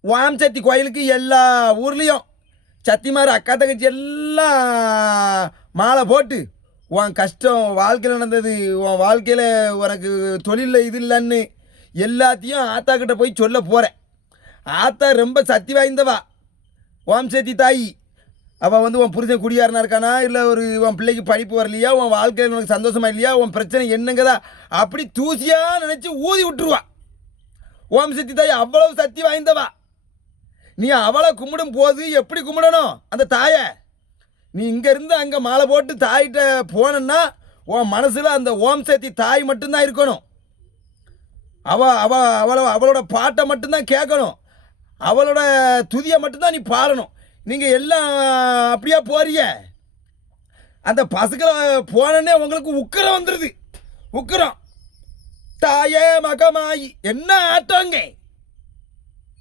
வாம் சக்தி கோயிலுக்கு எல்லா ஊர்லேயும் சத்திமார் அக்கா தங்கச்சி எல்லாம் மாலை போட்டு உன் கஷ்டம் வாழ்க்கையில் நடந்தது உன் வாழ்க்கையில் உனக்கு தொழிலில் இது இல்லைன்னு எல்லாத்தையும் ஆத்தா கிட்ட போய் சொல்ல போகிறேன் ஆத்தா ரொம்ப சக்தி வாய்ந்தவா. ஓம் சக்தி தாய் அவள் வந்து உன் புருஷன் குடியாரனா இருக்கானா? இல்லை ஒரு உன் பிள்ளைக்கு படிப்பு வரலையா? உன் வாழ்க்கையில் உனக்கு சந்தோஷமா இல்லையா? உன் பிரச்சனை என்னங்கதா? அப்படி தூசியாக நினச்சி ஊதி விட்டுருவா. ஓம் சக்தி தாய் அவ்வளவு சக்தி வாய்ந்தவா. நீ அவளை கும்பிடும் போது எப்படி கும்பிடணும்? அந்த தாயை. நீ இங்கேருந்து அங்கே மாலை போட்டு தாயிட்ட போனன்னா உன் மனசில் அந்த ஓம் சக்தி தாய் மட்டும்தான் இருக்கணும். அவ அவ அவளோ அவளோட பாட்டை மட்டும்தான் கேட்கணும். அவளோட துதியை மட்டும்தான் நீ பாடணும். நீங்கள் எல்லாம் அப்படியே போறீங்க? அந்த பசுக்களை போனோடனே உங்களுக்கு உக்கிரம் வந்துடுது உக்கிரம். தாயே மகமாயி என்ன ஆட்டங்க?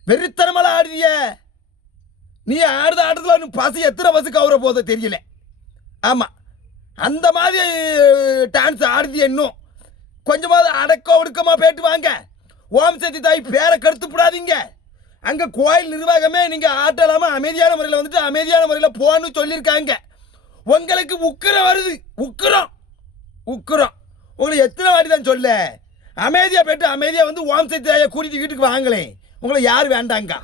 வெறித்தனமாக ஆடுறிய? நீ ஆடுத ஆடுறதுல நீ பசு எத்தனை பசு கவுர போதோ தெரியல. ஆமாம் அந்த மாதிரி டான்ஸ் ஆடுது இன்னும். கொஞ்சமாவது அடக்க ஒடுக்கமா போயிட்டு வாங்க. ஓம் சக்தி தாய் பேரை கெடுத்து விடாதீங்க அங்கே கோயில் நிர்வாகமே நீங்கள் ஆட்டம் இல்லாமல் அமைதியான முறையில் வந்துட்டு அமைதியான முறையில் போன்னு சொல்லியிருக்காங்க. உங்களுக்கு உக்கிரம் வருது. உக்கிரம். உக்கரம். உங்களை எத்தனை வாட்டி தான் சொல்ல? அமைதியாக போயிட்டு அமைதியாக வந்து ஓம் சக்தி தாயை கூட்டிட்டு வீட்டுக்கு வாங்களேன். உங்களை யார் வேண்டாங்க?